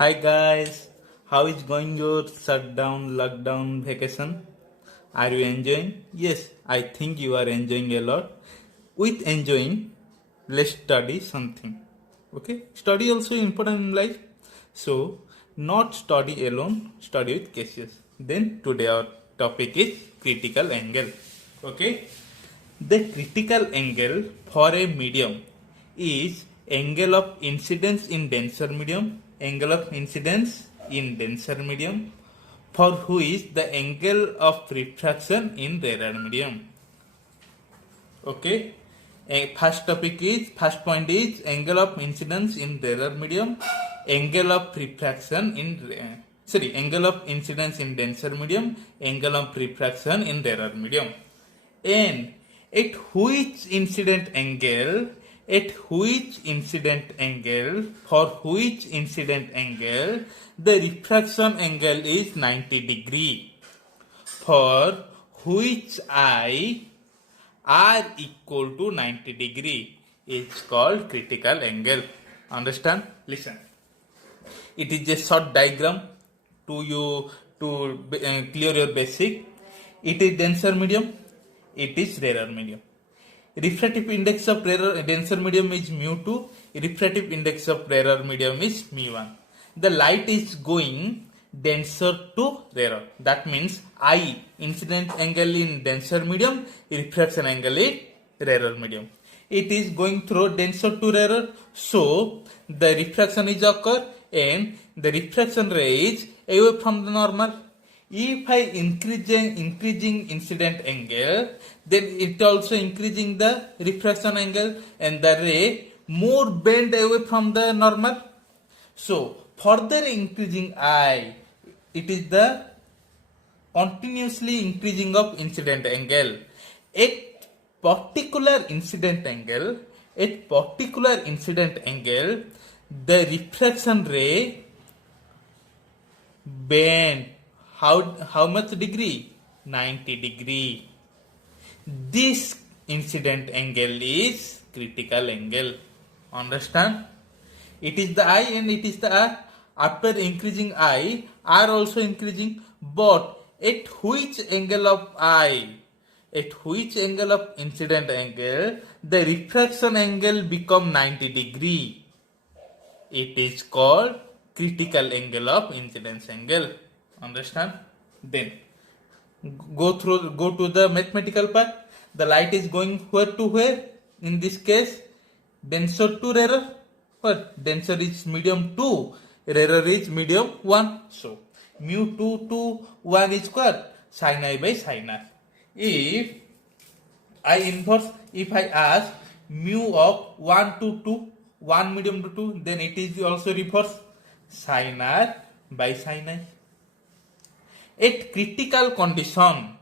Hi guys, how is going your shutdown, lockdown vacation? Are you enjoying? Yes, I think you are enjoying a lot. With enjoying, let's study something. Okay, study also important in life. So, not study alone, study with cases. Then today our topic is critical angle. Okay, the critical angle for a medium is angle of incidence in denser medium, angle of incidence in denser medium, for who is the angle of refraction in rarer medium. Okay. First point is angle of incidence in rarer medium, angle of refraction in angle of incidence in denser medium, angle of refraction in rarer medium. And at which incident angle, for which incident angle the refraction angle is 90 degree, for which I r equal to 90 degree is called critical angle. Understand? Listen. It is a short diagram to you to clear your basic. It is denser medium. It is rarer medium. Refractive index of denser medium is mu2. Refractive index of rarer medium is mu1. The light is going denser to rarer. That means I, incident angle in denser medium, refraction angle in rarer medium. It is going through denser to rarer, so the refraction is occur and the refraction ray is away from the normal. If I increasing incident angle, then it also increasing the refraction angle and the ray more bend away from the normal. So further increasing I, it is the continuously increasing of incident angle. At particular incident angle, the refraction ray bend how much degree? 90 degree. This incident angle is critical angle. Understand? It is the I and it is the R. After increasing I, R also increasing, but at which angle of I? At which angle of incident angle the refraction angle become 90 degree? It is called critical angle of incidence angle. Understand? Then go to the mathematical part. The light is going where to where? In this case, denser to rarer. What? Denser is medium 2, rarer is medium 1. So mu 2 to 1 is what? Sin I by sin R. If I ask mu of 1 to 2, 1 medium to 2, then it is also reverse sin R by sin I. At critical condition,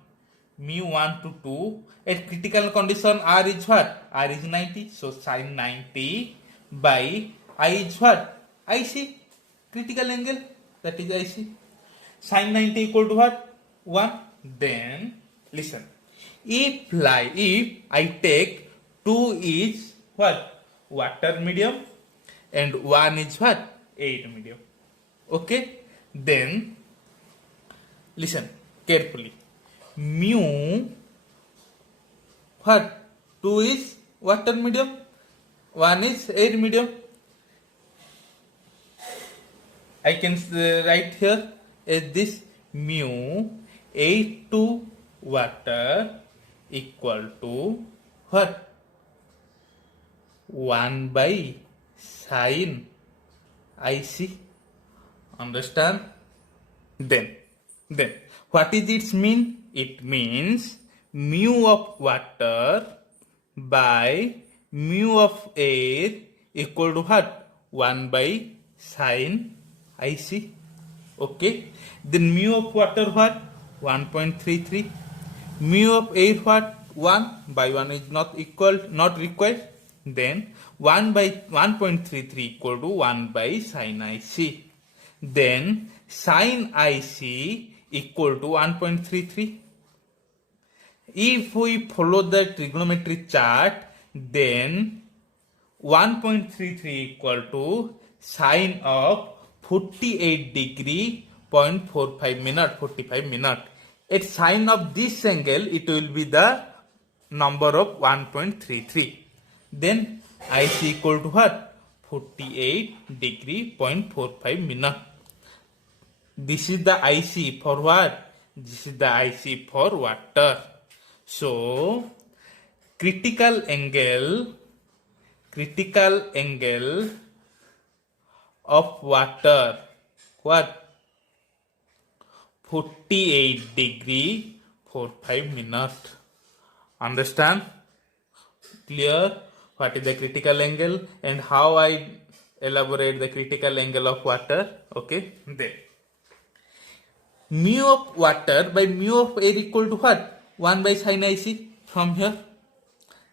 mu 1 to 2, at critical condition R is what? R is 90. So sin 90 by I is what? IC. Critical angle, that is IC. Sin 90 equal to what? 1. Then, listen. If I take 2 is what? Water medium and 1 is what? Air medium. Okay? Then, listen carefully. Mu, what? 2 is water medium, 1 is air medium. I can write here as this mu 8 to water equal to what? 1 by sin IC. Understand? Then what is its mean? It means mu of water by mu of air equal to what? 1 by sin IC. Okay. Then mu of water what? 1.33. Mu of air what? 1 by 1 is not required. Then 1 by 1.33 equal to 1 by sin IC. Then sin IC equal to 1.33. If we follow the trigonometry chart, then 1.33 equal to sine of 48 degree 0.45 minute, 45 minute. At sine of this angle, it will be the number of 1.33. Then IC equal to what? 48 degree 0.45 minute. This is the IC for what? This is the IC for water. So, critical angle of water, what? 48 degree 45 minute. Understand? Clear? What is the critical angle and how I elaborate the critical angle of water? Okay, then. Mu of water by mu of air equal to what? 1 by sin IC from here.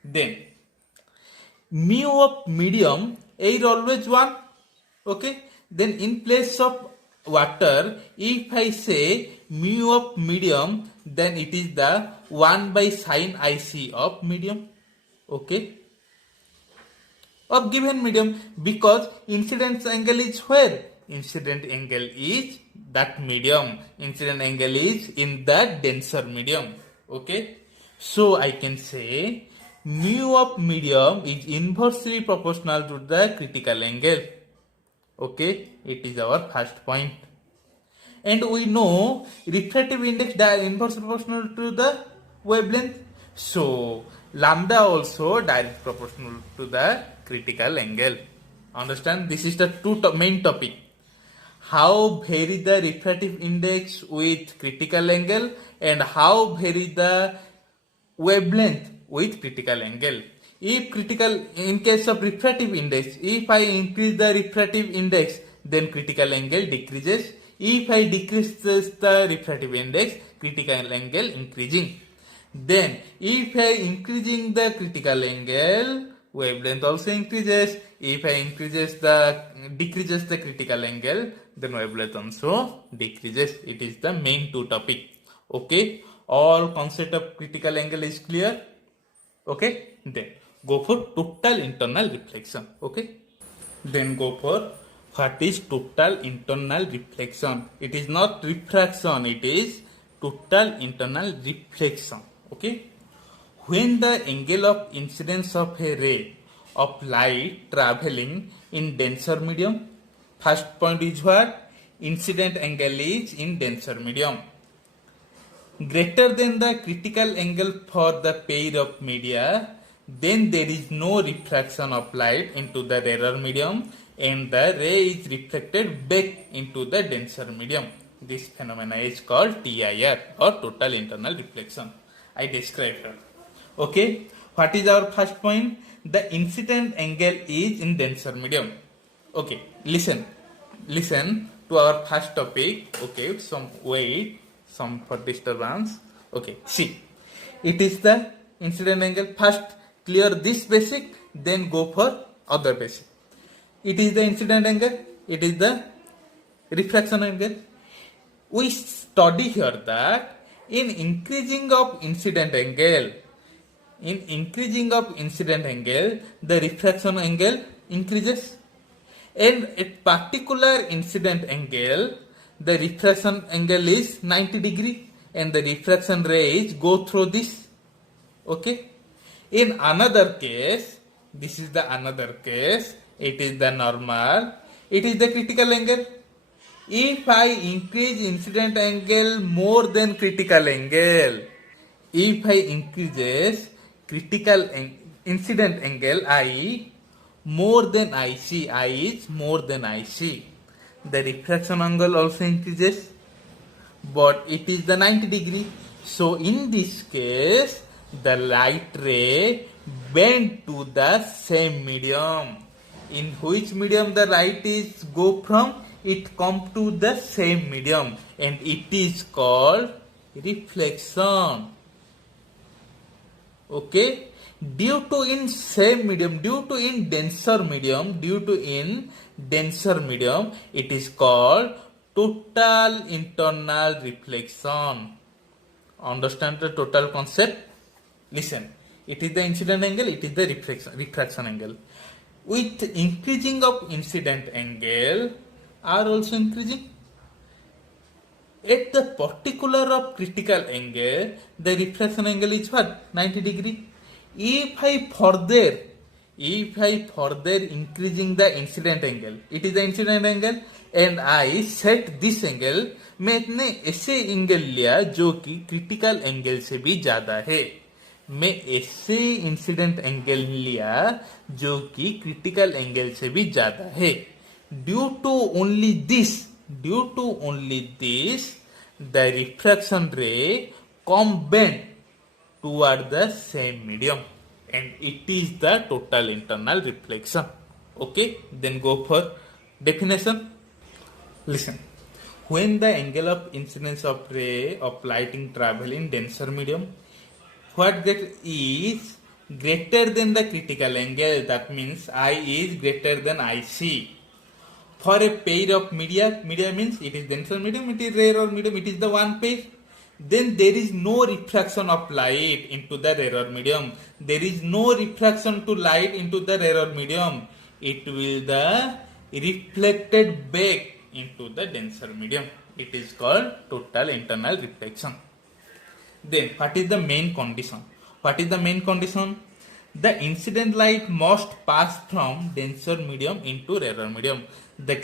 Then, mu of medium, air always 1. Okay, then in place of water, if I say mu of medium, then it is the 1 by sin IC of medium. Okay, of given medium, because incident angle is where? Incident angle is that medium. Incident angle is in the denser medium. Okay, so I can say mu of medium is inversely proportional to the critical angle. Okay, it is our first point. And we know refractive index inversely proportional to the wavelength. So lambda also direct proportional to the critical angle. Understand? This is the main topic. How vary the refractive index with critical angle and how vary the wavelength with critical angle. In case of refractive index, if I increase the refractive index, then critical angle decreases. If I decrease the refractive index, critical angle increasing. Then, if I increasing the critical angle, wavelength also increases. If I decreases the critical angle, then wavelength also decreases. It is the main two topic. Okay, all concept of critical angle is clear. Okay, then go for total internal reflection. Okay, then go for what is total internal reflection. It is not refraction, it is total internal reflection. Okay, when the angle of incidence of a ray of light traveling in denser medium, first point is what? Incident angle is in denser medium greater than the critical angle for the pair of media, then there is no refraction of light into the rarer medium and the ray is reflected back into the denser medium. This phenomena is called TIR or total internal reflection. I described it. Okay, what is our first point? The incident angle is in denser medium. Okay, listen to our first topic. Okay, some for disturbance. Okay, see, it is the incident angle. First clear this basic, then go for other basic. It is the incident angle, it is the refraction angle. We study here that in increasing of incident angle, the refraction angle increases, and at particular incident angle, the refraction angle is 90 degree and the refraction rays go through this. Okay. In another case, this is the another case, it is the normal, it is the critical angle. If I increase incident angle more than critical angle, if I increases incident angle I more than IC, I is more than IC, the refraction angle also increases, but it is the 90 degree. So in this case, the light ray bend to the same medium. In which medium the light is go from? It come to the same medium and it is called reflection. Okay, due to in denser medium, it is called total internal reflection. Understand the total concept? Listen, it is the incident angle, it is the refraction angle. With increasing of incident angle, are also increasing. At the particular of critical angle, the refraction angle is what? 90 degree. If I further increasing the incident angle, it is the incident angle, and I set this angle, मैंने ऐसे angle लिया जो कि critical angle से भी ज्यादा है. मैं ऐसे इंसिडेंट एंगल लिया जो कि क्रिटिकल एंगल से भी ज्यादा है. Due to only this the refraction ray come bend toward the same medium, and it is the total internal reflection. Okay, then go for definition. Listen, when the angle of incidence of ray of lighting travel in denser medium, what that is greater than the critical angle, that means I is greater than IC. For a pair of media means it is denser medium, it is rarer medium, it is the one pair. Then there is no refraction of light into the rarer medium. There is no refraction to light into the rarer medium. It will the reflected back into the denser medium. It is called total internal reflection. Then what is the main condition? The incident light must pass from denser medium into rarer medium. The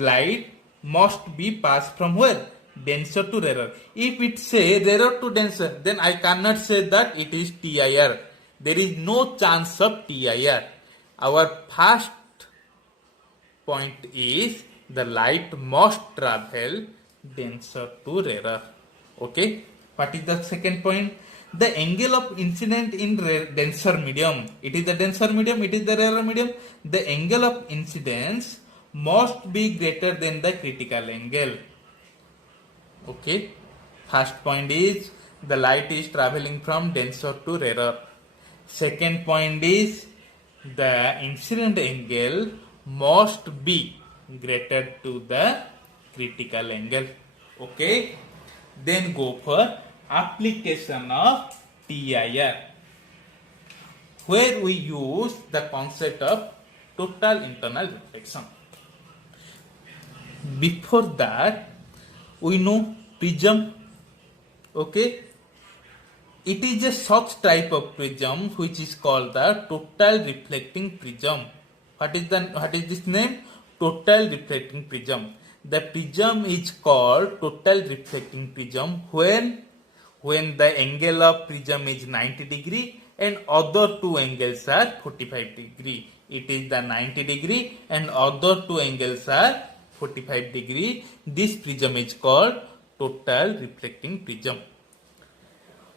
light must be passed from where? Denser to rarer. If it say rarer to denser, then I cannot say that it is TIR. There is no chance of TIR. Our first point is the light must travel denser to rarer. Okay. What is the second point? The angle of incident in denser medium. It is the denser medium, it is the rarer medium. The angle of incidence must be greater than the critical angle. Okay. First point is the light is traveling from denser to rarer. Second point is the incident angle must be greater to the critical angle. Okay. Then go for application of TIR, where we use the concept of total internal reflection. Before that, we know prism. Okay, it is a such type of prism which is called the total reflecting prism. What is this name? Total reflecting prism. The prism is called total reflecting prism when the angle of prism is 90 degree and other two angles are 45 degree. It is the 90 degree and other two angles are 45 degree. This prism is called total reflecting prism.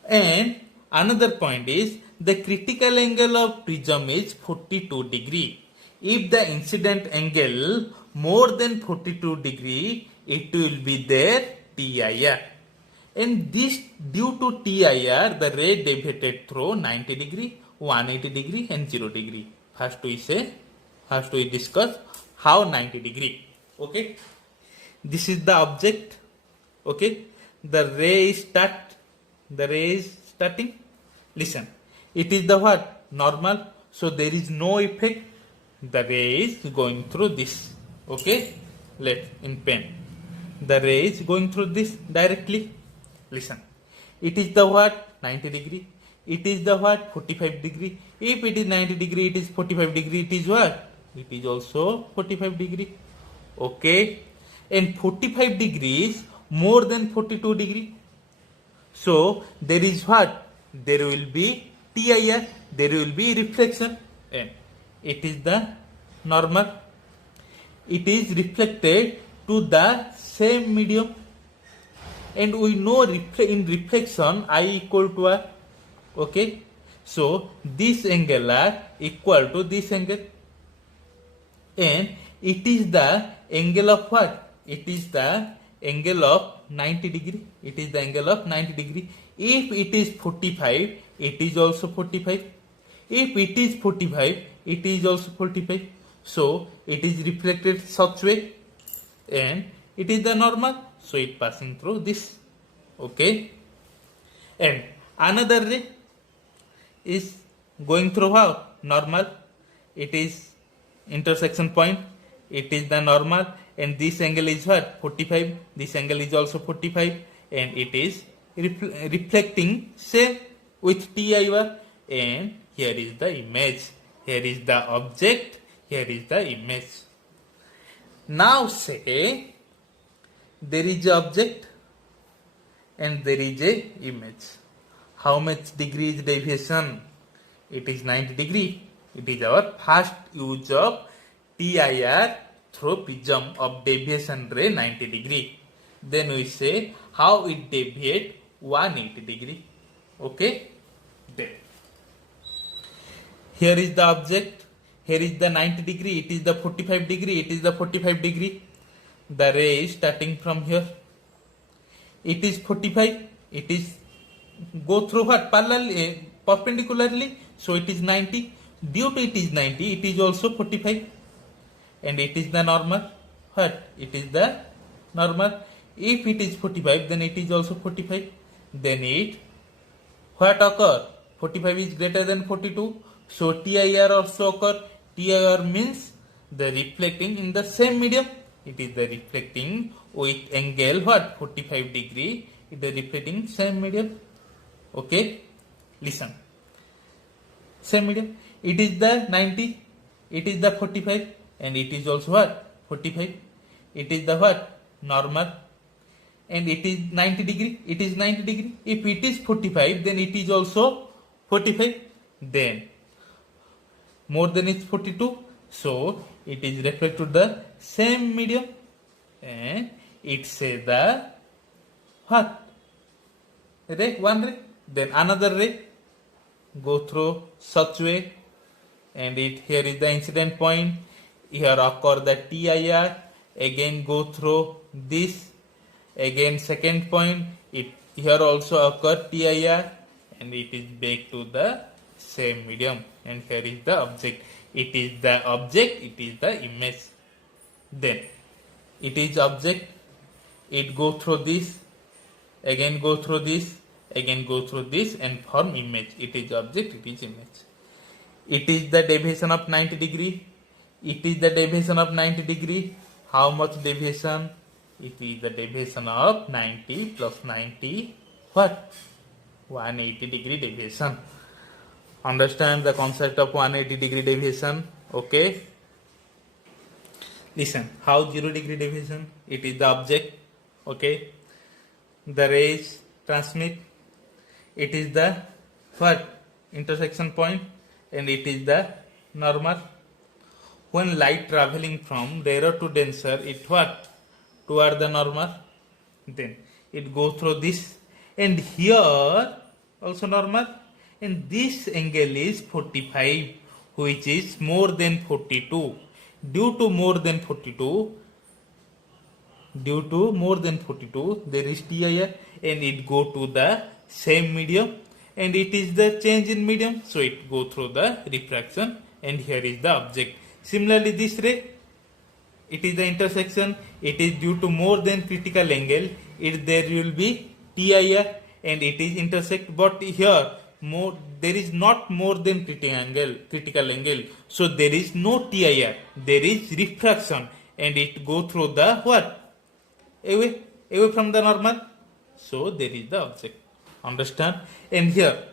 And another point is the critical angle of prism is 42 degree. If the incident angle more than 42 degree, it will be there TIR. And this due to TIR, the ray deviated through 90 degree, 180 degree and 0 degree. First we discuss how 90 degree. Okay. This is the object. Okay. The ray is starting. Listen. It is the what? Normal. So there is no effect. The ray is going through this. Okay. In pen. The ray is going through this directly. Listen, it is the what? 90 degree. It is the what? 45 degree. If it is 90 degree, it is 45 degree. It is what? It is also 45 degree. Okay. And 45 degrees more than 42 degree. So there is what? There will be TIR. There will be reflection. And it is the normal. It is reflected to the same medium. And we know in reflection I equal to R. Okay. So this angle are equal to this angle. And it is the angle of what? It is the angle of 90 degree. It is the angle of 90 degree. If it is 45, it is also 45. If it is 45, it is also 45. So it is reflected such way. And it is the normal. So it passing through this. Okay. And another ray is going through how? Normal. It is intersection point. it is the normal, and this angle is what? 45. This angle is also 45, and it is reflecting same with TIR, and here is the image. Here is the object, here is the image. Now say there is a object and there is a image. How much degree is deviation? It is 90 degree. It is our first use of TIR through prism of deviation ray 90 degree. Then we say how it deviate 180 degree. Okay? Then here is the object. Here is the 90 degree. It is the 45 degree. It is the 45 degree. The ray is starting from here. It is 45. It is go through what? Parallel, perpendicularly. So it is 90. Due to it is 90, it is also 45. And it is the normal. What? It is the normal. If it is 45, then it is also 45. Then it what occur? 45 is greater than 42. So TIR also occur. TIR means the reflecting in the same medium. It is the reflecting with angle what? 45 degree. It is reflecting same medium. Okay? Listen. Same medium. It is the 90. It is the 45. And it is also what? 45. It is the what? Normal. And it is 90 degree. It is 90 degree. If it is 45, then it is also 45. Then more than is 42. So it is referred to the same medium. And it say the what? Ray, one ray. Then another ray go through such way. And it here is the incident point. Here occur the TIR. Again go through this. Again second point. It here also occur TIR. And it is back to the same medium. And here is the object. It is the object. It is the image. Then it is object. It go through this. Again go through this. Again go through this and form image. It is object. It is image. It is the deviation of 90 degree. It is the deviation of 90 degree. How much deviation? It is the deviation of 90 plus 90. What? 180 degree deviation. Understand the concept of 180 degree deviation? Okay. Listen. How 0 degree deviation? It is the object. Okay. The rays transmit. It is the what? Intersection point. And it is the normal. When light traveling from rarer to denser, it what? Toward the normal. Then it goes through this. And here also normal. And this angle is 45, which is more than 42. Due to more than 42, there is TIR, and it go to the same medium, and it is the change in medium, so it go through the refraction, and here is the object. Similarly, this ray, it is the intersection. It is due to more than critical angle. There will be TIR, and it is intersect. But here there is not more than critical angle. So there is no TIR. There is refraction, and it go through the what? Away from the normal. So there is the object. Understand? And here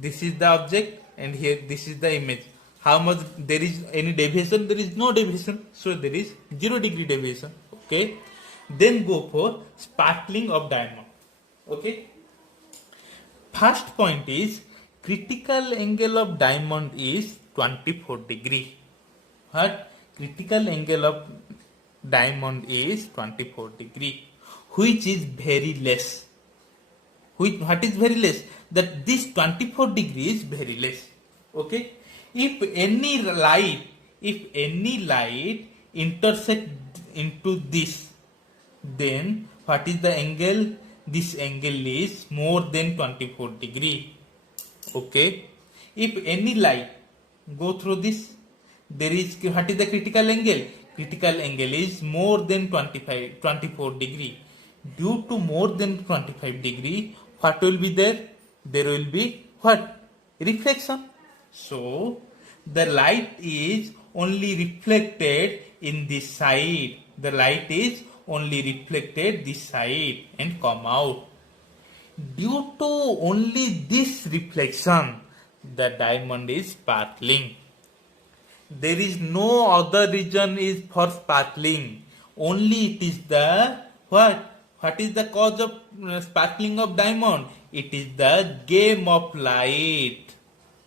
this is the object, and here this is the image. How much there is any deviation? There is no deviation. So there is 0 degree deviation. Okay. Then go for sparkling of diamond. Okay. First point is critical angle of diamond is 24 degree. What? Critical angle of diamond is 24 degree, which is very less. What is very less? That this 24 degree is very less. Okay. If any light intersect into this, then what is the angle? This angle is more than 24 degree. Okay. If any light go through this, there is what is the critical angle? Critical angle is more than 24 degree. Due to more than 25 degree, what will be there? There will be what? Reflection. So the light is only reflected in this side. The light is only reflected this side and come out. Due to only this reflection, the diamond is sparkling. There is no other reason is for sparkling. Only it is the what? What is the cause of sparkling of diamond? It is the game of light.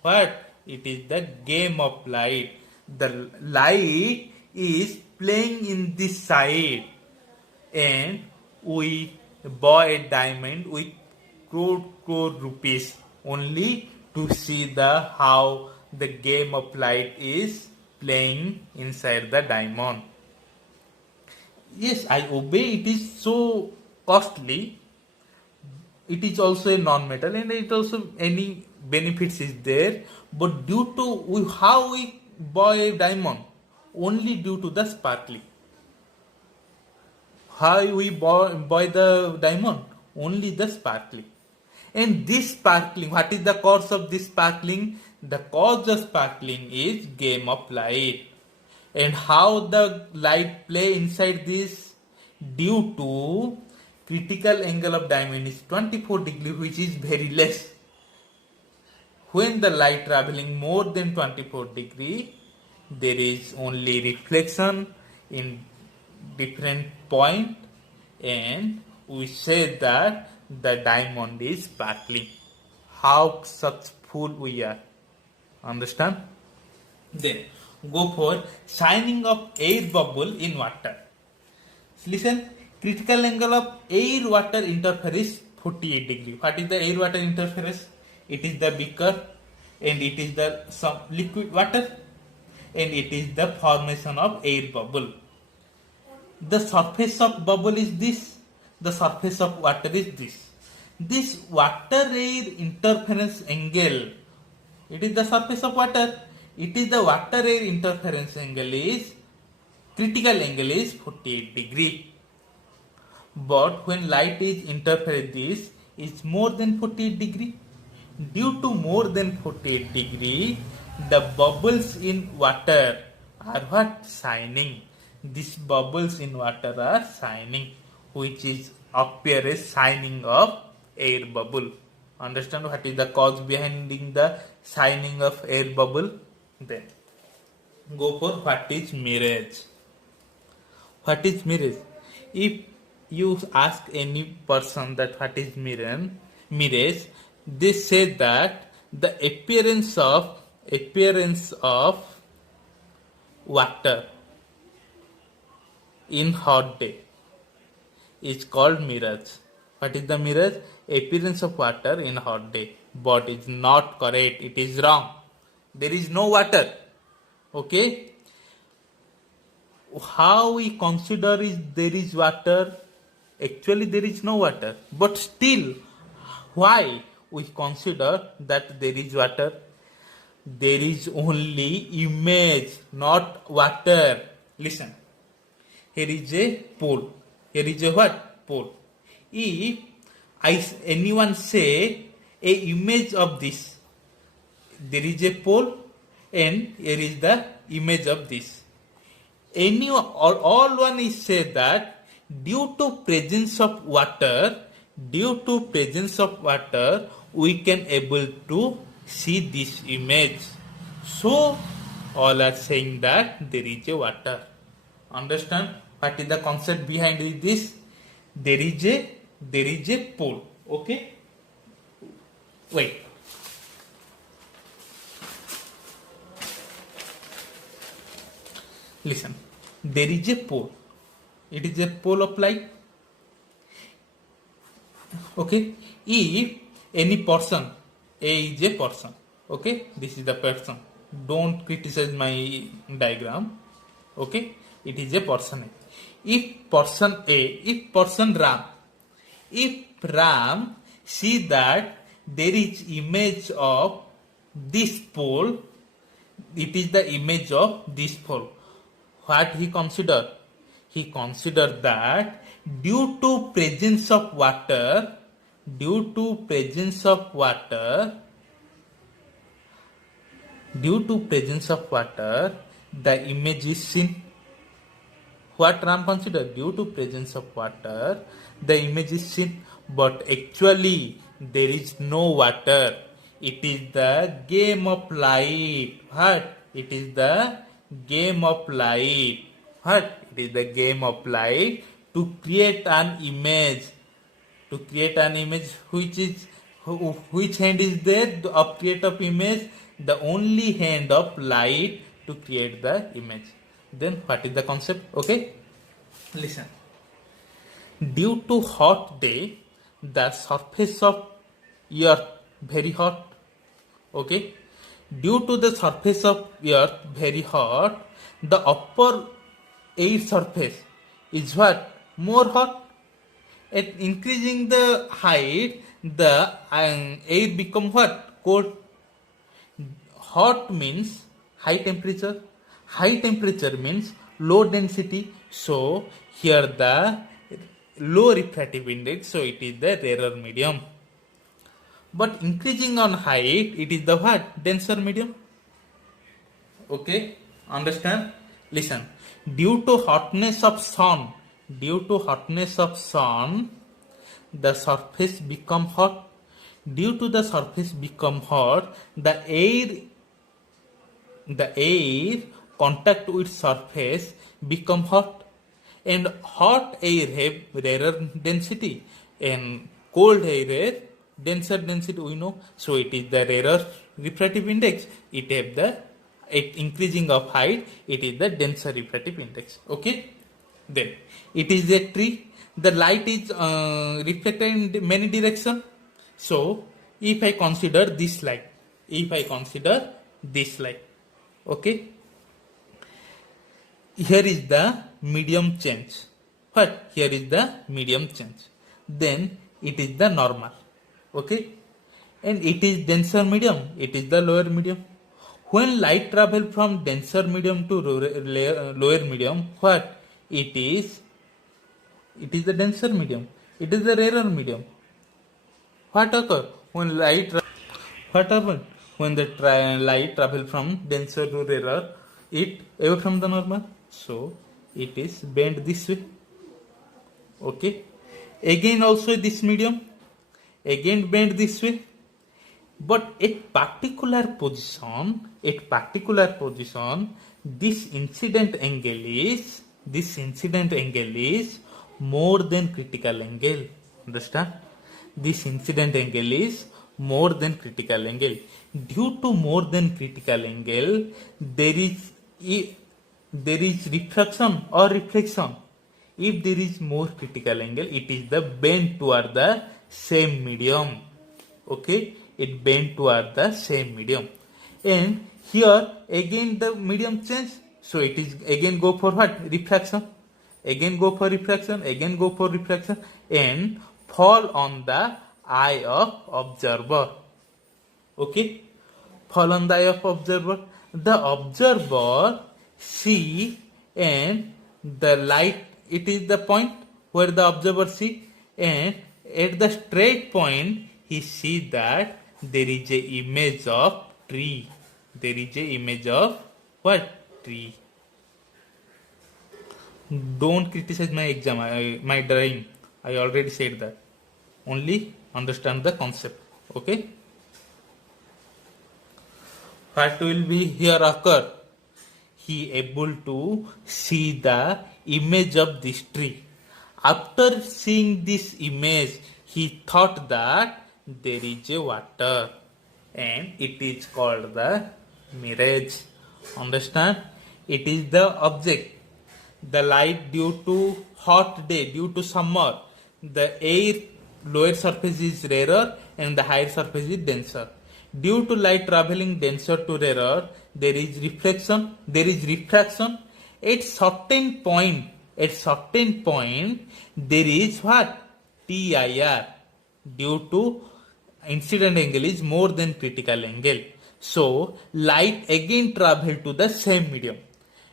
What? It is the game of light. The light is playing in this side, and we buy a diamond with crore rupees only to see the how the game of light is playing inside the diamond. Yes, I obey. It is so costly. It is also a non-metal, and it also any benefits is there. But due to how we buy a diamond, only due to the sparkling. How we buy the diamond? Only the sparkling. And this sparkling, what is the cause of this sparkling? The cause of sparkling is game of light. And how the light play inside this? Due to critical angle of diamond is 24 degree, which is very less. When the light traveling more than 24 degree, there is only reflection in different point, and we say that the diamond is sparkling. How successful we are. Understand? Then go for shining of air bubble in water. Listen, critical angle of air water interference 48 degree. What is the air water interference? It is the beaker, and it is the some liquid water, and it is the formation of air bubble. The surface of bubble is this, the surface of water is this. This water air interference angle, it is the surface of water, it is the water air interference angle is, critical angle is 48 degree. But when light is interfered, this is more than 48 degree. Due to more than 48 degree, the bubbles in water are what? Shining. These bubbles in water are shining, which is appear as shining of air bubble. Understand what is the cause behind the shining of air bubble? Then go for what is mirage. What is mirage? If you ask any person that what is mirage, they say that the appearance of water in hot day is called mirage. What is the mirage? Appearance of water in hot day. But it's not correct. It is wrong. There is no water. Okay? How we consider is there is water? Actually there is no water. But still, why we consider that there is water? There is only image, not water. Listen. Here is a pole. Here is a what? Pole. If anyone say a image of this, there is a pole and here is the image of this. Anyone or all one is say that due to presence of water, we can able to see this image. So all are saying that there is a water. Understand what is the concept behind this? There is a pole. Okay. Wait. Listen. There is a pole. It is a pole of light. Okay. If any person, A is a person. Okay. This is the person. Don't criticize my diagram. Okay. It is a person. If person Ram see that there is image of this pole, it is the image of this pole. What he consider? He consider that due to presence of water, the image is seen. What Ram considered? Due to presence of water, the image is seen, but actually there is no water. It is the game of light. What? It is the game of light. What? It is the game of light to create an image. To create an image, which hand is there of create of image? The only hand of light to create the image. Then what is the concept? Okay, listen. Due to hot day, the surface of earth very hot. Okay, due to the surface of earth very hot, the upper air surface is what? More hot. At increasing the height, the air become what? Cold. Hot means high temperature. High temperature means low density. So here the low refractive index. So it is the rarer medium. But increasing on height, it is the what? Denser medium. Okay, understand? Listen. Due to hotness of sun, the surface become hot. Due to the surface become hot, the air contact with surface become hot, and hot air have rarer density and cold air have denser density, we know. So it is the rarer refractive index. It have the increasing of height, it is the denser refractive index. Okay, then it is a tree. The light is reflected in many directions. So if I consider this light, okay, here is the medium change. What? Here is the medium change. Then it is the normal. Okay, and it is denser medium. It is the lower medium. When light travel from denser medium to lower medium, what? It is the denser medium. It is the rarer medium. What occur when what happen when the light travel from denser to rarer? It away from the normal. So it is bent this way. Okay. Again also this medium. Again bent this way. But at particular position, this incident angle is more than critical angle. Understand? This incident angle is more than critical angle. Due to more than critical angle, there is refraction or reflection. If there is more critical angle, it is the bend toward the same medium. Okay, it bend toward the same medium. And here again the medium change. So it is again go for what? Refraction. Again go for refraction. And fall on the eye of observer. Okay, fall on the eye of observer. The observer see, and the light, it is the point where the observer see, and at the straight point he see that there is a image of tree. There is a image of what? Tree. Don't criticize my exam, my drawing. I already said that. Only understand the concept. Okay. What will be here occur? He able to see the image of this tree. After seeing this image, he thought that there is a water, and it is called the mirage. Understand? It is the object. The light due to hot day, due to summer, the air lower surface is rarer and the higher surface is denser. Due to light traveling denser to rarer, there is refraction. At certain point, there is what? TIR. Due to incident angle is more than critical angle. So light again travel to the same medium.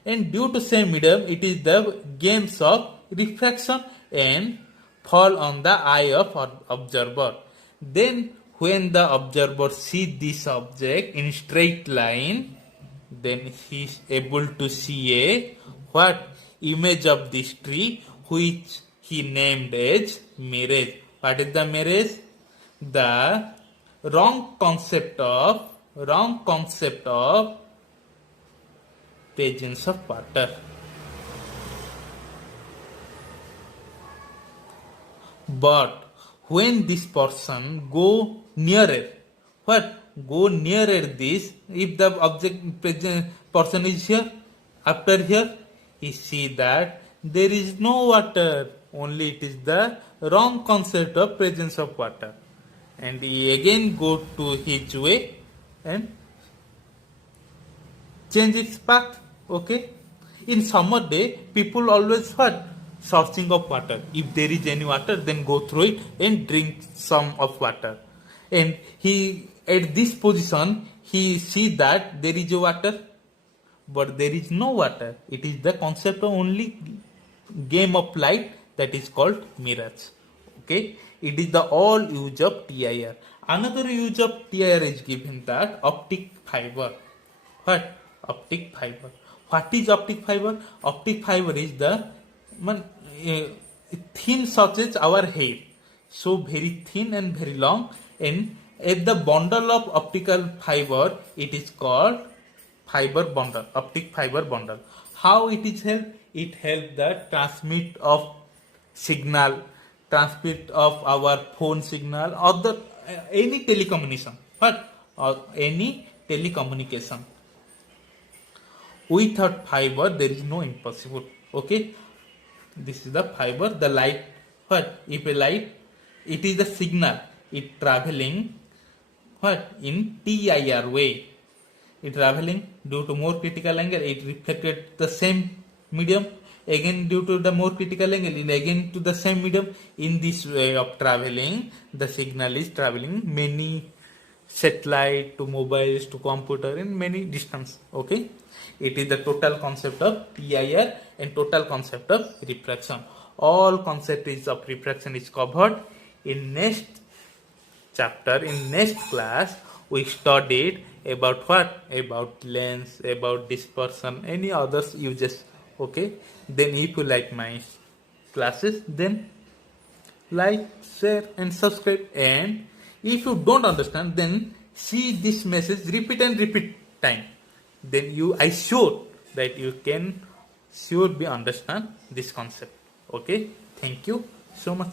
And due to same medium, it is the games of refraction and fall on the eye of observer. Then when the observer see this object in straight line, then he is able to see a what image of this tree which he named as mirage. What is the mirage? The wrong concept of presence of water. But when this person go nearer, what? Go nearer this, if the object present person is here, after here, he see that there is no water, only it is the wrong concept of presence of water. And he again go to his way and change its path. Okay. In summer day, people always what? Searching of water. If there is any water, then go through it and drink some of water. And he at this position, he see that there is a water, but there is no water. It is the concept of only game of light that is called mirage. Okay, it is the all use of TIR. Another use of TIR is given that optic fiber. What? Optic fiber. What is optic fiber? Optic fiber is the thin such as our hair. So very thin and very long, and at the bundle of optical fiber, it is called fiber bundle, optic fiber bundle. How it is help? It help the transmit of signal, transmit of our phone signal, or the any telecommunication. What? Or any telecommunication. Without fiber, there is no impossible. Okay, this is the fiber. The light. What? If a light, it is the signal. It traveling. What? In TIR way. It traveling due to more critical angle. It reflected the same medium. Again, due to the more critical angle, and again to the same medium. In this way of traveling, the signal is traveling many satellite to mobiles to computer in many distance. Okay, it is the total concept of TIR and total concept of refraction. All concept is of refraction is covered in next chapter. In next class, we studied about what? About lens, about dispersion, any others uses. Okay, then if you like my classes, then like, share and subscribe. And if you don't understand, then see this message repeat and repeat time. Then I sure that you can sure be understand this concept. Okay, thank you so much.